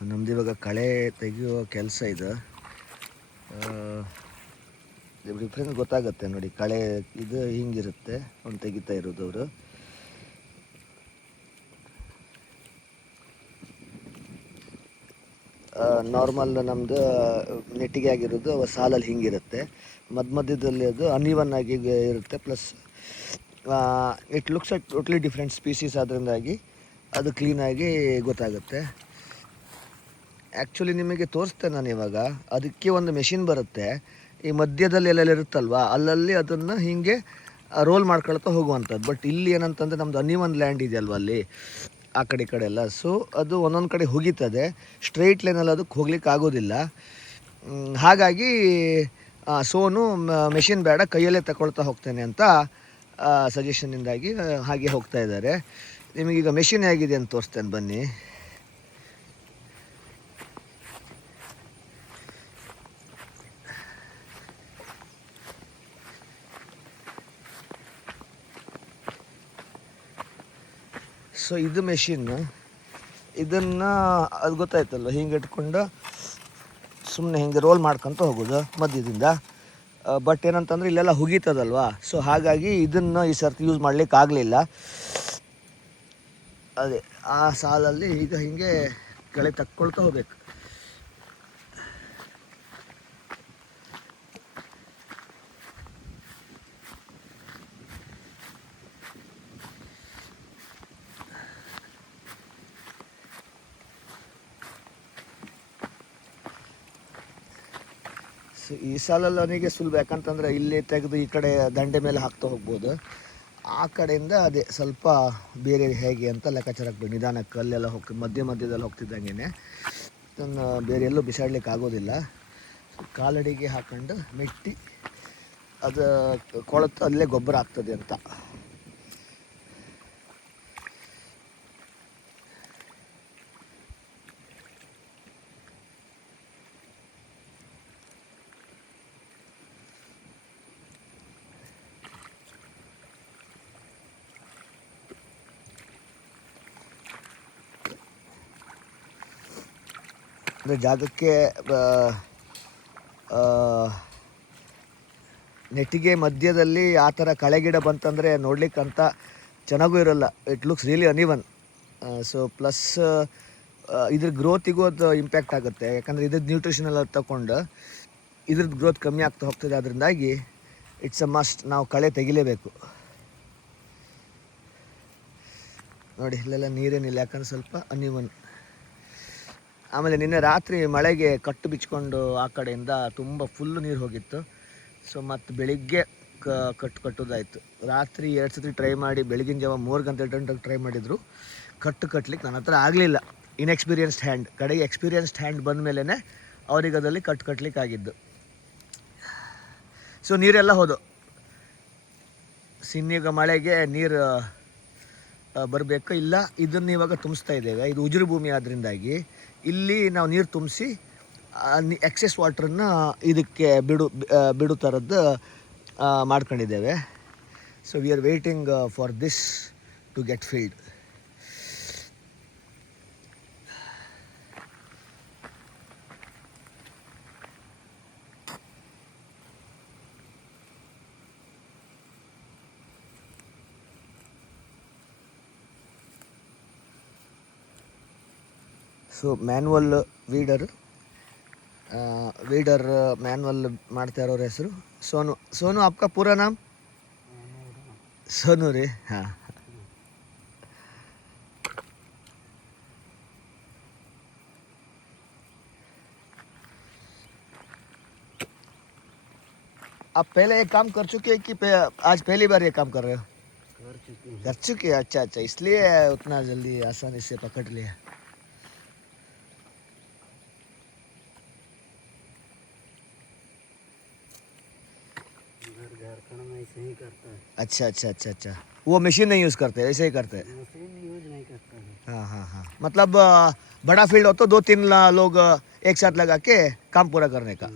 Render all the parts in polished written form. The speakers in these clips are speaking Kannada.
ಸೊ ನಮ್ದು ಇವಾಗ ಕಳೆ ತೆಗೆಯುವ ಕೆಲಸ ಇದು. ಡಿಫ್ರೆನ್ಸ್ ಗೊತ್ತಾಗುತ್ತೆ ನೋಡಿ. ಕಳೆ ಇದು ಹಿಂಗಿರುತ್ತೆ ಅವ್ನು ತೆಗಿತಾ ಇರೋದು ಅವರು. ನಾರ್ಮಲ್ ನಮ್ಮದು ನೆಟ್ಟಿಗೆ ಆಗಿರೋದು ಸಾಲಲ್ಲಿ ಹಿಂಗಿರುತ್ತೆ. ಮಧ್ಯದಲ್ಲಿ ಅದು ಅನ್ಇವನ್ ಆಗಿ ಇರುತ್ತೆ. Plus it looks at totally different species ಅದರಿಂದಾಗಿ ಅದು ಕ್ಲೀನಾಗಿ ಗೊತ್ತಾಗುತ್ತೆ. ಆ್ಯಕ್ಚುಲಿ ನಿಮಗೆ ತೋರಿಸ್ತೇನೆ ನಾನು ಇವಾಗ. ಅದಕ್ಕೆ ಒಂದು ಮೆಷಿನ್ ಬರುತ್ತೆ, ಈ ಮಧ್ಯದಲ್ಲಿ ಎಲ್ಲೆಲ್ಲ ಇರುತ್ತಲ್ವ ಅಲ್ಲಲ್ಲಿ ಅದನ್ನು ಹೀಗೆ ರೋಲ್ ಮಾಡ್ಕೊಳ್ತಾ ಹೋಗುವಂಥದ್ದು. ಬಟ್ ಇಲ್ಲಿ ಏನಂತಂದರೆ ನಮ್ಮದು ಅನ್ಇವನ್ ಲ್ಯಾಂಡ್ ಇದೆಯಲ್ವ ಅಲ್ಲಿ ಆ ಕಡೆ ಈ ಕಡೆ ಎಲ್ಲ, ಸೊ ಅದು ಒಂದೊಂದು ಕಡೆ ಹೋಗಿತ್ತದೆ. ಸ್ಟ್ರೈಟ್ ಲೈನಲ್ಲಿ ಅದಕ್ಕೆ ಹೋಗ್ಲಿಕ್ಕೆ ಆಗೋದಿಲ್ಲ. ಹಾಗಾಗಿ ಸೋನು ಮೆಷಿನ್ ಬೇಡ ಕೈಯಲ್ಲೇ ತಗೊಳ್ತಾ ಹೋಗ್ತೇನೆ ಅಂತ ಸಜೆಷನ್ನಿಂದಾಗಿ ಹಾಗೆ ಹೋಗ್ತಾ ಇದ್ದಾರೆ. ನಿಮಗೀಗ ಮೆಷಿನ್ ಹೇಗಿದೆ ಅಂತ ತೋರಿಸ್ತೇನೆ ಬನ್ನಿ. ಸೊ ಇದು ಮೆಷಿನ್. ಇದನ್ನು ಅದು ಗೊತ್ತಾಯ್ತಲ್ವ, ಹಿಂಗೆ ಇಟ್ಕೊಂಡು ಸುಮ್ಮನೆ ಹಿಂಗೆ ರೋಲ್ ಮಾಡ್ಕೊತ ಹೋಗೋದು ಮಧ್ಯದಿಂದ. ಬಟ್ ಏನಂತಂದರೆ ಇಲ್ಲೆಲ್ಲ ಹುಗಿತದಲ್ವ, ಸೊ ಹಾಗಾಗಿ ಇದನ್ನು ಈ ಸರ್ತಿ ಯೂಸ್ ಮಾಡಲಿಕ್ಕೆ ಆಗಲಿಲ್ಲ. ಅದೇ ಆ ಸಾಲಲ್ಲಿ ಈಗ ಹೀಗೆ ಕೆಳಗೆ ತಕ್ಕೊಳ್ತಾ ಹೋಗ್ಬೇಕು. ಈ ಸಾಲಲ್ಲಿ ಅವನಿಗೆ ಸುಲಭ, ಯಾಕಂತಂದರೆ ಇಲ್ಲಿ ತೆಗೆದು ಈ ಕಡೆ ದಂಡೆ ಮೇಲೆ ಹಾಕ್ತಾ ಹೋಗ್ಬೋದು. ಆ ಕಡೆಯಿಂದ ಅದೇ ಸ್ವಲ್ಪ ಬೇರೆ ಹೇಗೆ ಅಂತ ಲೆಕ್ಕಾಚಾರ ಹಾಕ್ಬೇಕು. ನಿಧಾನಕ್ಕೆ ಅಲ್ಲೆಲ್ಲ ಮಧ್ಯದಲ್ಲಿ ಹೋಗ್ತಿದ್ದಂಗೆ ಅದನ್ನು ಬೇರೆ ಎಲ್ಲೂ ಬಿಸಾಡ್ಲಿಕ್ಕೆ ಆಗೋದಿಲ್ಲ. ಕಾಲಡಿಗೆ ಹಾಕೊಂಡು ಮೆಟ್ಟಿ ಅದು ಕೊಳತು ಅಲ್ಲೇ ಗೊಬ್ಬರ ಆಗ್ತದೆ ಅಂತ. ಅಂದರೆ ಜಾಗಕ್ಕೆ ನೆಟ್ಟಿಗೆ ಮಧ್ಯದಲ್ಲಿ ಆ ಥರ ಕಳೆಗಿಡ ಬಂತಂದರೆ ನೋಡ್ಲಿಕ್ಕಂತ ಚೆನ್ನಾಗೂ ಇರೋಲ್ಲ. It looks really uneven. So plus ಇದ್ರ ಗ್ರೋತಿಗೂ ಅದು ಇಂಪ್ಯಾಕ್ಟ್ ಆಗುತ್ತೆ. ಯಾಕಂದರೆ ಇದ್ರದ್ದು ನ್ಯೂಟ್ರಿಷನ್ ಎಲ್ಲ ತಗೊಂಡು ಇದ್ರದ್ದು ಗ್ರೋತ್ ಕಮ್ಮಿ ಆಗ್ತಾ ಹೋಗ್ತದೆ. ಅದರಿಂದಾಗಿ ಇಟ್ಸ್ ಅ ಮಸ್ಟ್, ನಾವು ಕಳೆ ತೆಗಿಲೇಬೇಕು. ನೋಡಿ ಇಲ್ಲೆಲ್ಲ ನೀರೇನಿಲ್ಲ, ಯಾಕಂದ್ರೆ ಸ್ವಲ್ಪ ಅನ್ಇವನ್. ಆಮೇಲೆ ನಿನ್ನೆ ರಾತ್ರಿ ಮಳೆಗೆ ಕಟ್ಟು ಬಿಚ್ಕೊಂಡು ಆ ಕಡೆಯಿಂದ ತುಂಬ ಫುಲ್ಲು ನೀರು ಹೋಗಿತ್ತು. ಸೊ ಮತ್ತು ಬೆಳಿಗ್ಗೆ ಕಟ್ಟೋದಾಯಿತು. ರಾತ್ರಿ 2 ಸತಿ ಟ್ರೈ ಮಾಡಿ ಬೆಳಗಿನ ಜಾವ 3 ಗಂಟೆ ಟ್ರೈ ಮಾಡಿದರು. ಕಟ್ಟಲಿಕ್ಕೆ ನನ್ನ ಹತ್ರ ಆಗಲಿಲ್ಲ. ಇನ್ಎಕ್ಸ್ಪೀರಿಯನ್ಸ್ಡ್ ಹ್ಯಾಂಡ್. ಕಡೆಗೆ ಎಕ್ಸ್ಪೀರಿಯನ್ಸ್ಡ್ ಹ್ಯಾಂಡ್ ಬಂದ ಮೇಲೇ ಅವ್ರಿಗೆ ಅದರಲ್ಲಿ ಕಟ್ಟಲಿಕ್ಕೆ ಆಗಿದ್ದು. ಸೊ ನೀರೆಲ್ಲ ಹೋದು. ಸಿನ್ನೀಗ ಮಳೆಗೆ ನೀರು ಬರಬೇಕು. ಇಲ್ಲ ಇದನ್ನು ಇವಾಗ ತುಂಬಿಸ್ತಾ ಇದ್ದೇವೆ. ಇದು ಉಜುರು ಭೂಮಿ ಆದ್ದರಿಂದಾಗಿ ಇಲ್ಲಿ ನಾವು ನೀರು ತುಂಬಿಸಿ ಎಕ್ಸೆಸ್ ವಾಟ್ರನ್ನು ಇದಕ್ಕೆ ಬಿಡು ಥರದ್ದು ಮಾಡ್ಕೊಂಡಿದ್ದೇವೆ. So we are waiting for this to get filled. So manual weeder manual ಮಾಡ್ತಾ ಇರೋರ ಹೆಸರು ಸೋನು. ಸೋನು आपका पूरा नाम? सोनू रे. हाँ, आप पहले एक काम कर चुके हैं कि आज पहली बार ये काम कर रहे हो? कर चुके हैं. अच्छा अच्छा, इसलिए उतना जल्दी आसानी से पकड़ लिया. झारखंड में ऐसे ही करता है. अच्छा अच्छा अच्छा अच्छा, वो मशीन नहीं यूज़ करते, ऐसे ही करते हैं. मशीन यूज नहीं करता है. हाँ हाँ हाँ, मतलब बड़ा फील्ड हो तो 2-3 लोग एक साथ लगा के काम पूरा करने का.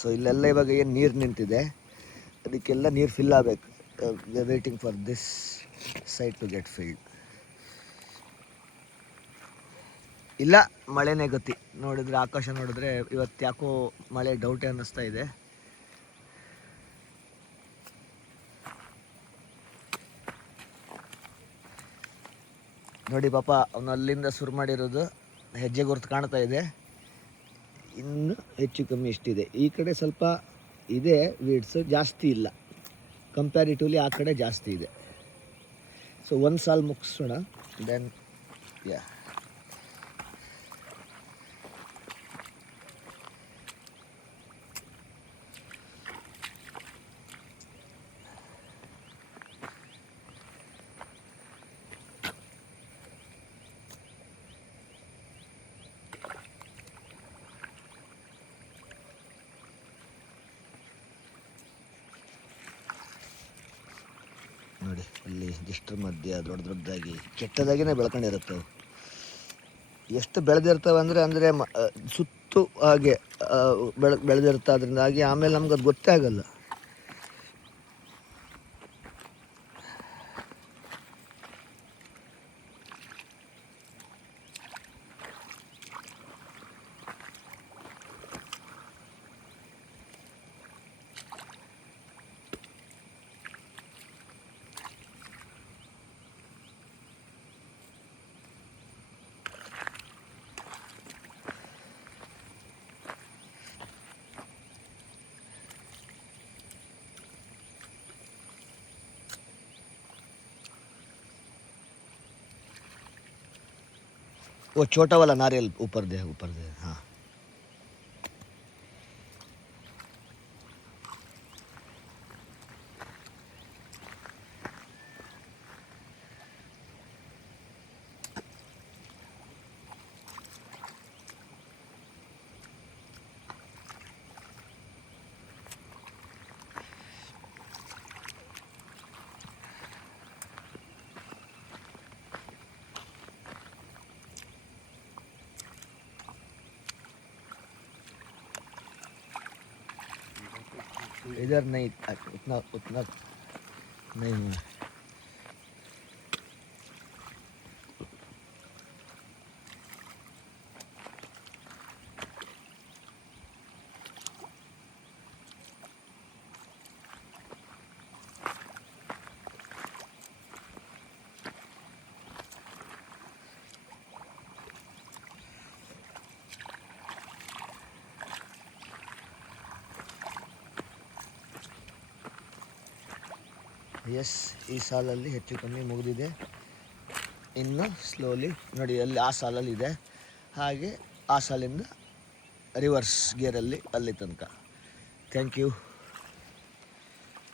ಸೊ ಇಲ್ಲೆಲ್ಲ ಇವಾಗ ಏನು ನೀರು ನಿಂತಿದೆ ಅದಕ್ಕೆಲ್ಲ ನೀರು ಫಿಲ್ ಆಗಬೇಕು. We are waiting for this site to get filled. ಇಲ್ಲ ಮಳೆನೇ ಗತಿ. ನೋಡಿದ್ರೆ ಆಕಾಶ ನೋಡಿದ್ರೆ ಇವತ್ತು ಯಾಕೋ ಮಳೆ ಡೌಟೇ ಅನ್ನಿಸ್ತಾ ಇದೆ. ನೋಡಿ ಪಾಪ ಅವನು ಅಲ್ಲಿಂದ ಶುರು ಮಾಡಿರೋದು ಹೆಜ್ಜೆ ಗುರುತು ಕಾಣ್ತಾ ಇದೆ. ಇನ್ನು ಹೆಚ್ಚು ಕಮ್ಮಿ ಇಷ್ಟಿದೆ. ಈ ಕಡೆ ಸ್ವಲ್ಪ ಇದೆ ವೀಡ್ಸು, ಜಾಸ್ತಿ ಇಲ್ಲ. ಕಂಪ್ಯಾರಿಟಿವ್ಲಿ ಆ ಕಡೆ ಜಾಸ್ತಿ ಇದೆ. ಸೊ ಒಂದು ಸಾಲು ಮುಗಿಸೋಣ, ದೆನ್ ಯಾ. ನೋಡಿ ಇಲ್ಲಿ ಇಷ್ಟರ ಮಧ್ಯೆ ದೊಡ್ಡ ದೊಡ್ಡದಾಗಿ ಕೆಟ್ಟದಾಗಿನೇ ಬೆಳ್ಕೊಂಡಿರುತ್ತೆ ಅವು. ಎಷ್ಟು ಬೆಳೆದಿರ್ತವೆ ಅಂದರೆ ಸುತ್ತು ಹಾಗೆ ಬೆಳೆದಿರುತ್ತೆ. ಅದರಿಂದಾಗಿ ಆಮೇಲೆ ನಮ್ಗೆ ಅದು ಗೊತ್ತೇ ಆಗಲ್ಲ. वो छोटा वाला नारियल ऊपर दे हाँ. इधर नहीं उतना उतना नहीं हुआ. ಎಸ್, ಈ ಸಾಲಲ್ಲಿ ಹೆಚ್ಚು ಕಮ್ಮಿ ಮುಗಿದಿದೆ. ಇನ್ನು ಸ್ಲೋಲಿ ನೋಡಿ ಅಲ್ಲಿ ಆ ಸಾಲಲ್ಲಿ ಇದೆ, ಹಾಗೆ ಆ ಸಾಲಿಂದ ರಿವರ್ಸ್ ಗೇರಲ್ಲಿ ಅಲ್ಲಿ ತನಕ. Thank you.